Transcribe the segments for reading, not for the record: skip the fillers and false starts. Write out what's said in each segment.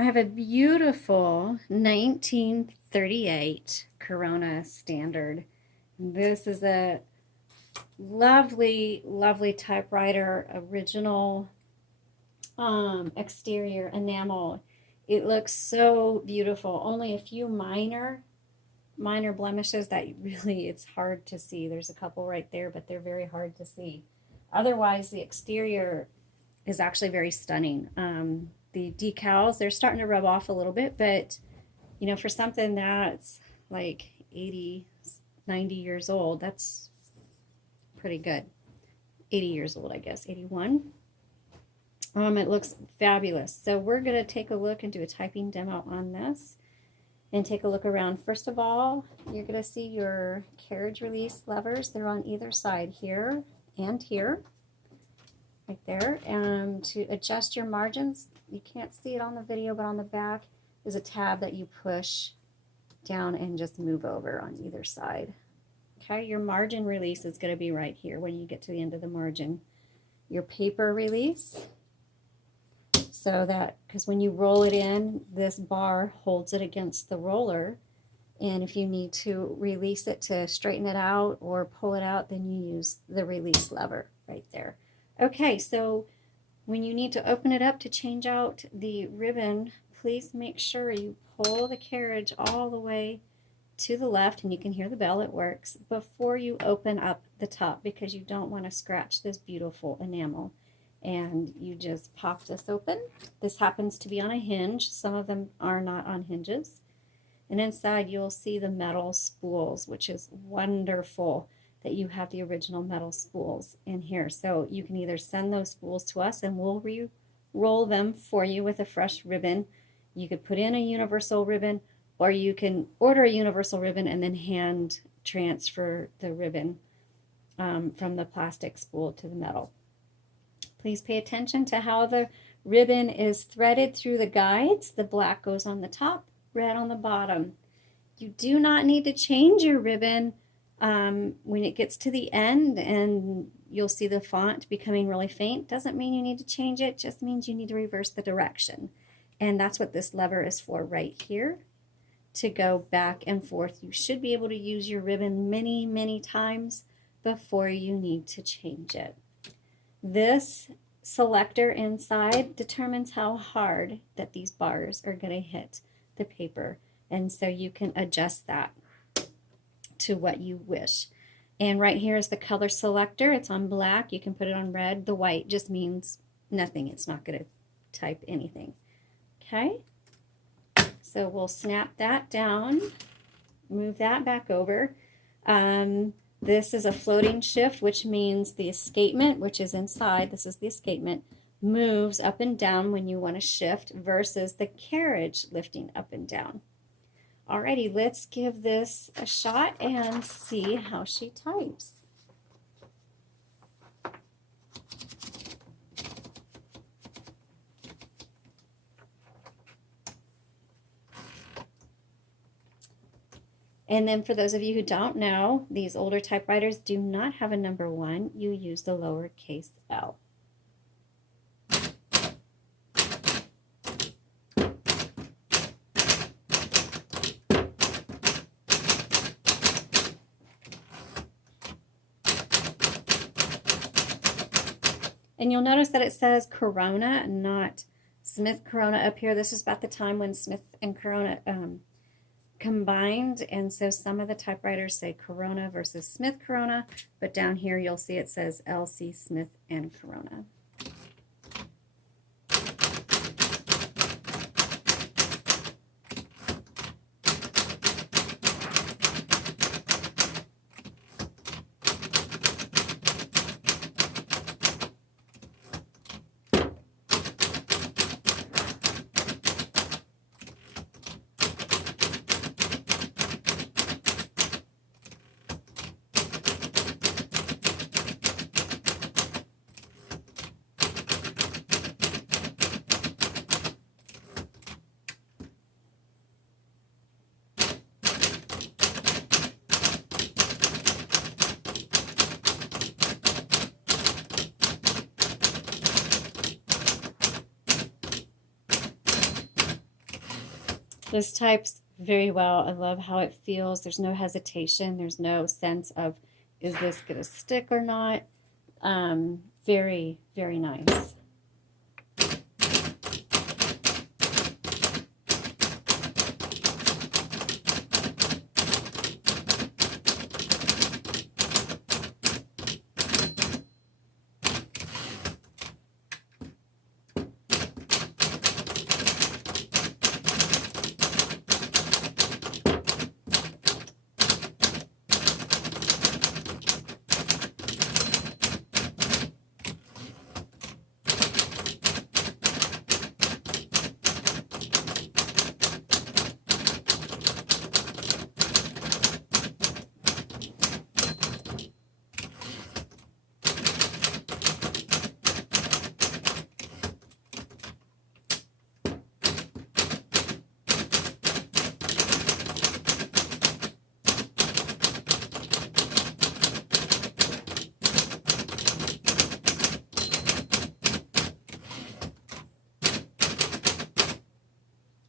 I have a beautiful 1938 Corona Standard. This is a lovely, lovely typewriter, original exterior enamel. It looks so beautiful. Only a few minor blemishes that really it's hard to see. There's a couple right there, but they're very hard to see. Otherwise, the exterior is actually very stunning. The decals, they're starting to rub off a little bit, but you know, for something that's like 80, 90 years old, that's pretty good. 80 years old, I guess, 81. It looks fabulous. So we're going to take a look and do a typing demo on this and take a look around. First of all, you're going to see your carriage release levers. They're on either side here and here, right there. And to adjust your margins, you can't see it on the video, but on the back is a tab that you push down and just move over on either side. Okay, your margin release is going to be right here when you get to the end of the margin. Your paper release, so that, because when you roll it in, this bar holds it against the roller, and if you need to release it to straighten it out or pull it out, then you use the release lever right there. Okay, so when you need to open it up to change out the ribbon, please make sure you pull the carriage all the way to the left, and you can hear the bell, it works, before you open up the top, because you don't want to scratch this beautiful enamel. And you just pop this open. This happens to be on a hinge. Some of them are not on hinges. And inside you'll see the metal spools, which is wonderful that you have the original metal spools in here. So you can either send those spools to us and we'll re-roll them for you with a fresh ribbon. You could put in a universal ribbon, or you can order a universal ribbon and then hand transfer the ribbon from the plastic spool to the metal. Please pay attention to how the ribbon is threaded through the guides. The black goes on the top, red on the bottom. You do not need to change your ribbon when it gets to the end and you'll see the font becoming really faint. Doesn't mean you need to change it, just means you need to reverse the direction. And that's what this lever is for right here, to go back and forth. You should be able to use your ribbon many, many times before you need to change it. This selector inside determines how hard that these bars are going to hit the paper, and so you can adjust that to what you wish. And right here is the color selector. It's on black. You can put it on red. The white just means nothing. It's not going to type anything. Okay, so we'll snap that down, move that back over. This is a floating shift, which means the escapement, which is inside, this is the escapement, moves up and down when you want to shift, versus the carriage lifting up and down. Alrighty, let's give this a shot and see how she types. And then for those of you who don't know, these older typewriters do not have a number 1. You use the lowercase l. And you'll notice that it says Corona, not Smith Corona up here. This is about the time when Smith and Corona combined, and so some of the typewriters say Corona versus Smith Corona, but down here you'll see it says LC Smith and Corona. This types very well. I love how it feels. There's no hesitation. There's no sense of, is this going to stick or not? Very, very nice.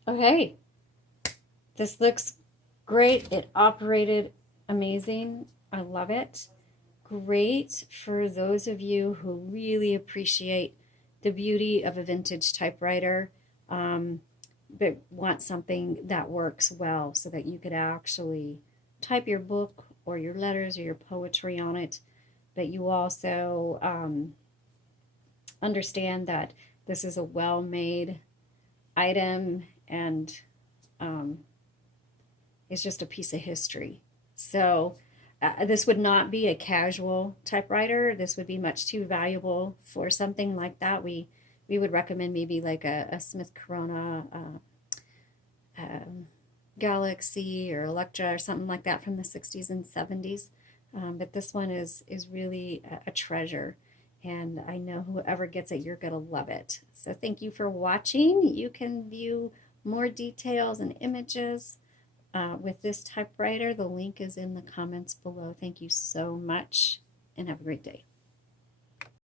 Okay, this looks great. It operated amazing. I love it. Great for those of you who really appreciate the beauty of a vintage typewriter, um, but want something that works well so that you could actually type your book or your letters or your poetry on it, but you also understand that this is a well-made item and um, it's just a piece of history. So this would not be a casual typewriter. This would be much too valuable for something like that. We would recommend maybe like a Smith Corona um, Galaxy or Electra or something like that from the 60s and 70s. But this one is really a treasure. And I know whoever gets it, you're going to love it. So thank you for watching. You can view more details and images with this typewriter. The link is in the comments below. Thank you so much and have a great day.